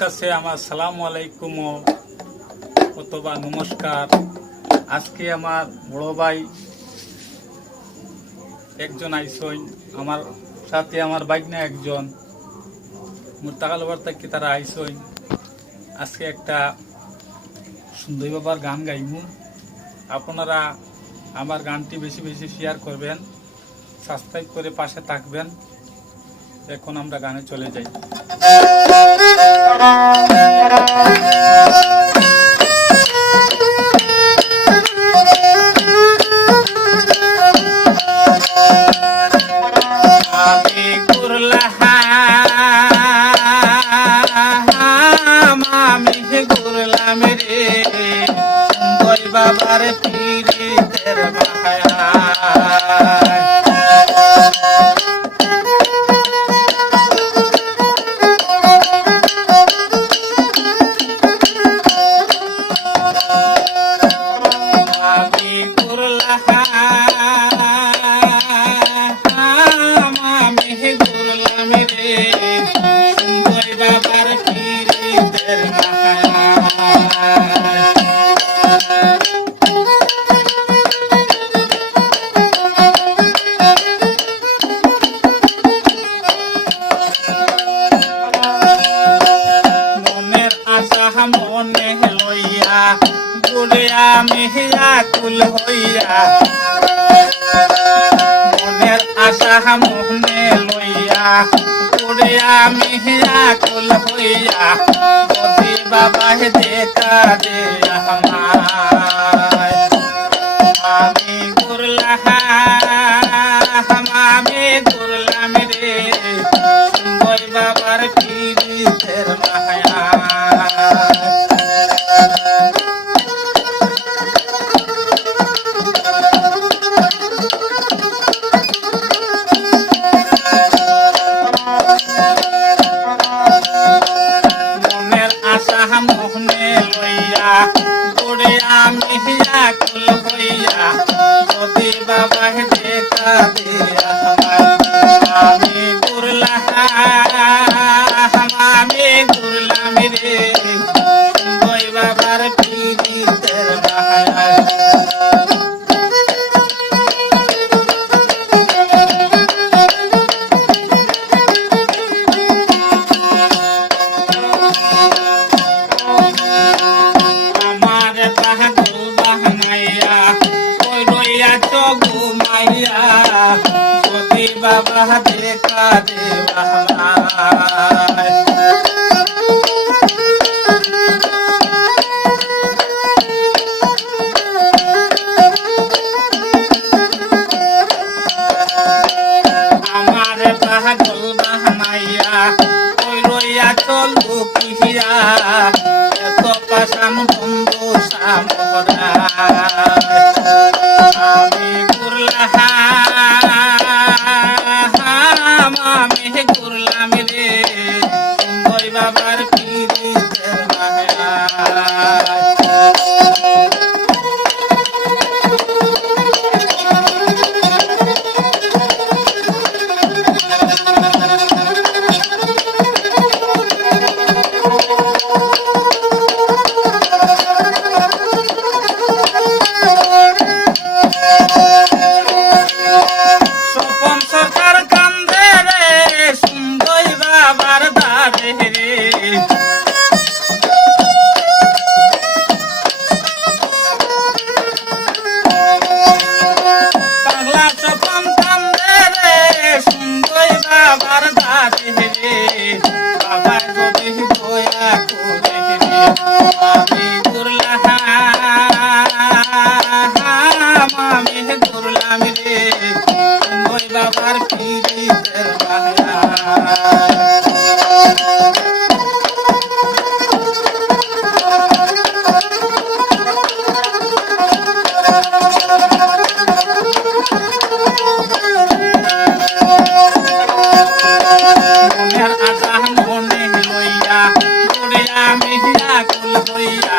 কাছে আমার সালামু আলাইকুম অথবা নমস্কার। আজকে আমার বড় ভাই একজন আইসইন, আমার সাথে আমার বাইকনা একজন মুরতাকালবার থেকে তারা আইসইন। আজকে একটা সুন্দর বাবার গান গাইমু। আপনারা আমার গানটি বেশি বেশি শেয়ার করবেন, সাবস্ক্রাইব করে পাশে থাকবেন। এখন আমরা গানে চলে যাই। আমি ঘুরলাম রে ওই বাবার পীরিতের মায়া। মনে লইয়া ঘুরে আমি আকুল হইয়া, মনের আশা মনে লইয়া ঘুরে আমি আকুল হইয়া। যদি বাবা দেখা দে আমি ঘুরলাম রে ওই বাবার পীরিতের মায়া। মনের আশা মনে লইয়া ঘুরে আমি আকুল হইয়া। যদি বাবা দেখা দে আমি ঘুরলাম রে ওই বাবার পীরিতের মায়া। আমার পাগল বাহানাইয়া ওই রইয়া তো ঘুমাইয়া। যদি বাবা দেখা দে আমার পাগল বাহানাইয়া ওই রইয়া চল লুকিয়া। এত পাশান বন্ধু সামরা আমি ঘুরলাম রে ওই বাবার পীরিতের মায়া। স্বপন সরকার কান্দে রে সুন্দর বাবার দাদে রে। পাগলা স্বপন কান্দে রে সুন্দর বাবার দাদে রে। বাবা যদি দয়া করে রে আমি ঘুরলাম রে ওই বাবার পীরিতের মায়া। মনের আশা মনে লইয়া ঘুরে আমি আকুল হইয়া।